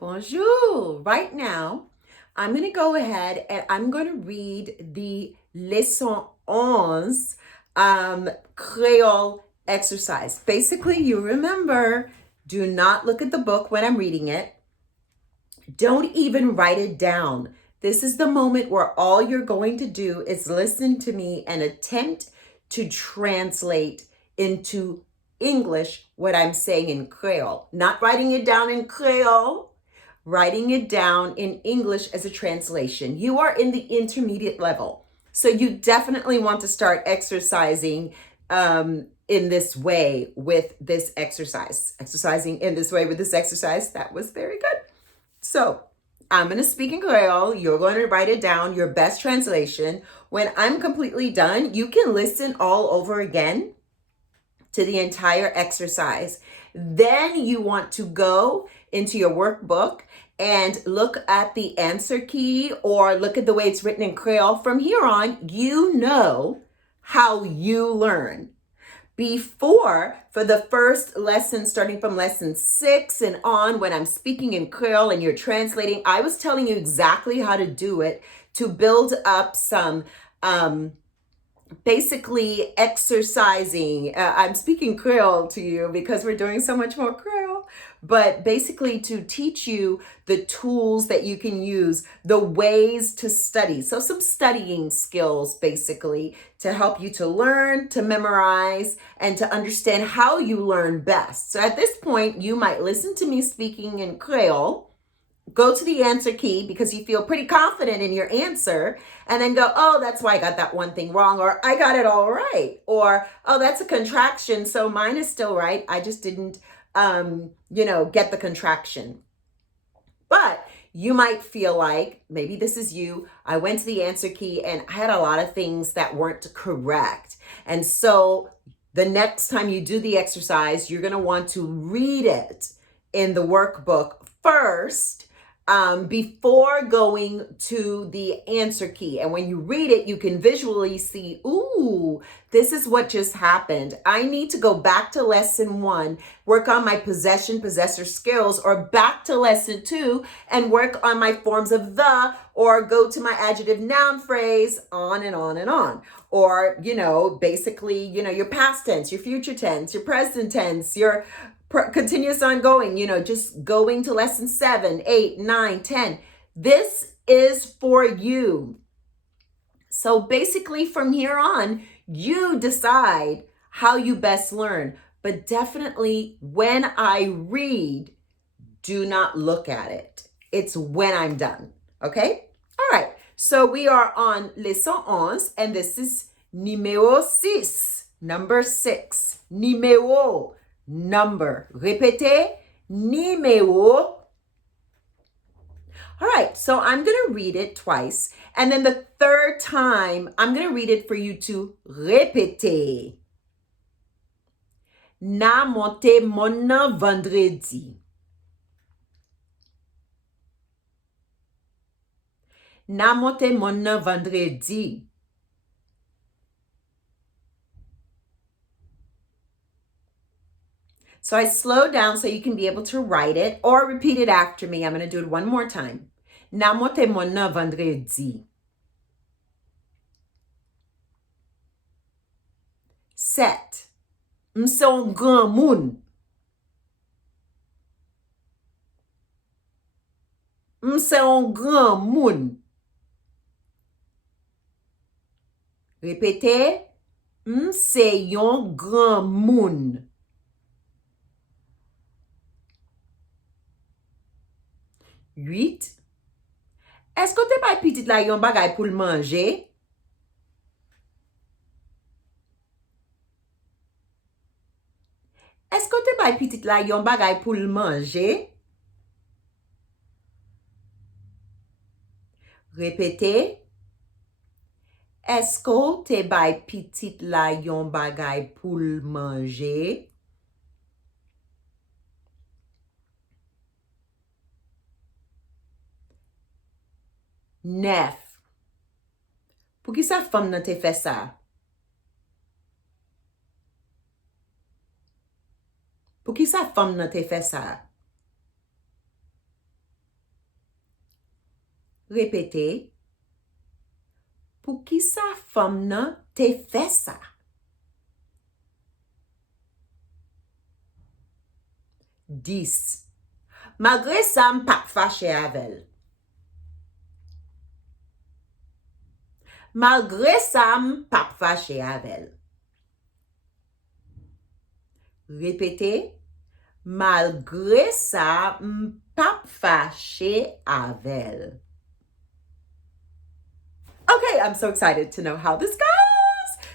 Bonjour. Right now, I'm going to go ahead and I'm going to read the Leçon 11 Creole exercise. Basically, you remember, do not look at the book when I'm reading it. Don't even write it down. This is the moment where all you're going to do is listen to me and attempt to translate into English what I'm saying in Creole. Not writing it down in Creole, writing it down in English as a translation. You are in the intermediate level. So you definitely want to start exercising in this way with this exercise. Exercising in this way with this exercise. That was very good. So I'm going to speak in Creole. You're going to write it down, your best translation. When I'm completely done, you can listen all over again to the entire exercise. Then you want to go into your workbook and look at the answer key or look at the way it's written in Creole. From here on, you know how you learn. Before, for the first lesson, starting from lesson 6 and on, when I'm speaking in Creole and you're translating, I was telling you exactly how to do it to build up some basically exercising. I'm speaking Creole to you because we're doing so much more Creole, but basically to teach you the tools that you can use, the ways to study. So some studying skills basically to help you to learn, to memorize, and to understand how you learn best. So at this point, you might listen to me speaking in Creole, go to the answer key because you feel pretty confident in your answer, and then go, oh, that's why I got that one thing wrong, or I got it all right, or oh, that's a contraction, so mine is still right. I just didn't, get the contraction. But you might feel like maybe this is you. I went to the answer key and I had a lot of things that weren't correct. And so the next time you do the exercise, you're going to want to read it in the workbook first before going to the answer key. And when you read it, you can visually see, ooh, this is what just happened. I need to go back to lesson 1, work on my possessor skills, or back to lesson 2 and work on my forms of the, or go to my adjective noun phrase, on and on and on. Or, basically, your past tense, your future tense, your present tense, your continuous ongoing, just going to lesson 7, 8, 9, 10. This is for you. So basically from here on, you decide how you best learn. But definitely when I read, do not look at it. It's when I'm done. Okay? All right. So we are on Leçon 11, and this is numéro 6, number 6. Numéro, number. Répétez, numéro. All right, so I'm going to read it twice. And then the third time, I'm going to read it for you to répéter. Na monte mon vendredi. Na monte mon vendredi. So I slowed down so you can be able to write it or repeat it after me. I'm going to do it one more time. Na monte mon vendredi. 7. M'se un grand moun. M'se un grand moun. Répétez. M'se yon grand moun. 8. Est-ce que te bay pitit la yon bagay pou l'manger? Est-ce que te bay pitit la yon bagay pou l'manger? Répétez. Est-ce que te bay pitit la yon bagay pou l'manger? 9. Pou ki sa fam nan te fè sa? Pou ki sa fam nan te fè sa? Répétez. Pou ki sa femme nan te fè sa? 10. Malgré ça, m pa fâché avec. Malgré ça, m pa fâché avec. Répétez. Malgré ça, m pa fâché avec. Okay, I'm so excited to know how this goes.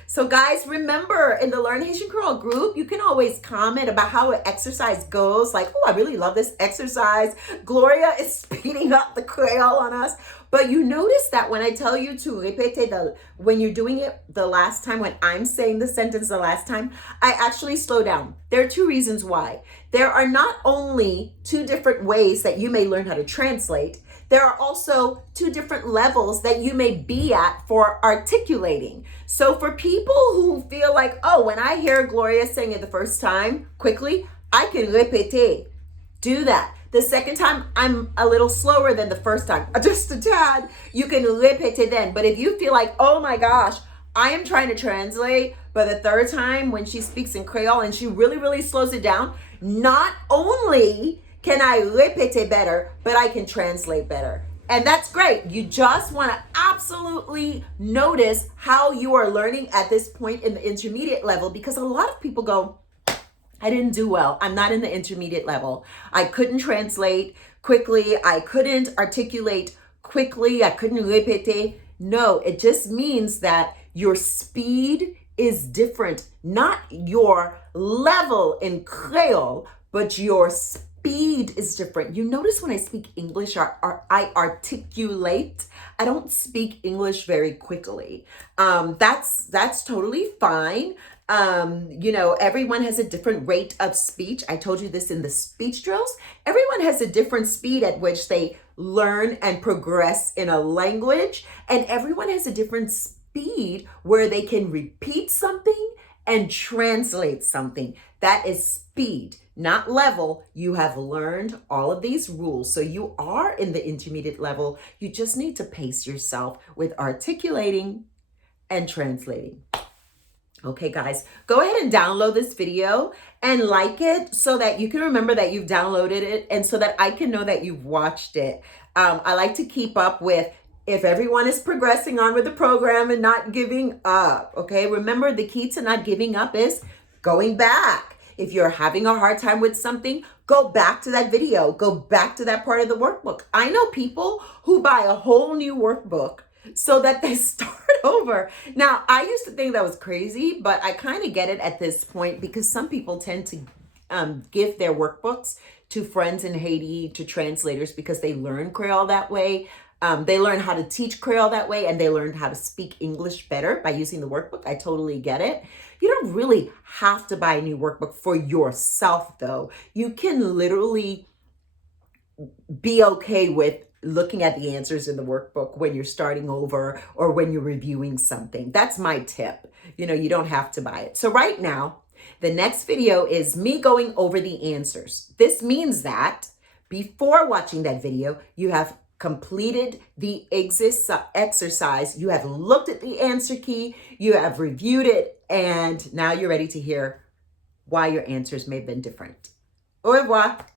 So guys, remember in the Learn Haitian Creole group, you can always comment about how an exercise goes. Like, oh, I really love this exercise. Gloria is speeding up the Creole on us. But you notice that when I tell you to répéter, when you're doing it the last time, when I'm saying the sentence the last time, I actually slow down. There are 2 reasons why. There are not only 2 different ways that you may learn how to translate, there are also 2 different levels that you may be at for articulating. So for people who feel like, oh, when I hear Gloria saying it the first time quickly, I can répéter. Do that. The second time, I'm a little slower than the first time, just a tad. You can répéter then. But if you feel like, oh my gosh, I am trying to translate, but the third time when she speaks in Creole and she really, really slows it down, not only can I répéter better, but I can translate better. And that's great. You just want to absolutely notice how you are learning at this point in the intermediate level, because a lot of people go, I didn't do well. I'm not in the intermediate level. I couldn't translate quickly. I couldn't articulate quickly. I couldn't répéter. No, it just means that your speed is different, not your level in Creole, but your speed is different. You notice when I speak English, I articulate. I don't speak English very quickly. That's totally fine. Everyone has a different rate of speech. I told you this in the speech drills. Everyone has a different speed at which they learn and progress in a language. And everyone has a different speed where they can repeat something and translate something. That is speed, not level. You have learned all of these rules. So you are in the intermediate level. You just need to pace yourself with articulating and translating. Okay, guys, go ahead and download this video and like it so that you can remember that you've downloaded it and so that I can know that you've watched it. I like to keep up with if everyone is progressing on with the program and not giving up, okay? Remember, the key to not giving up is going back. If you're having a hard time with something, go back to that video. Go back to that part of the workbook. I know people who buy a whole new workbook so that they start over. Now, I used to think that was crazy, but I kind of get it at this point because some people tend to give their workbooks to friends in Haiti, to translators, because they learn Creole that way. They learn how to teach Creole that way, and they learn how to speak English better by using the workbook. I totally get it. You don't really have to buy a new workbook for yourself, though. You can literally be okay with looking at the answers in the workbook when you're starting over or when you're reviewing something. That's my tip. You don't have to buy it. So right now, the next video is me going over the answers. This means that before watching that video, you have completed the exercise, you have looked at the answer key, you have reviewed it, and now you're ready to hear why your answers may have been different. Au revoir.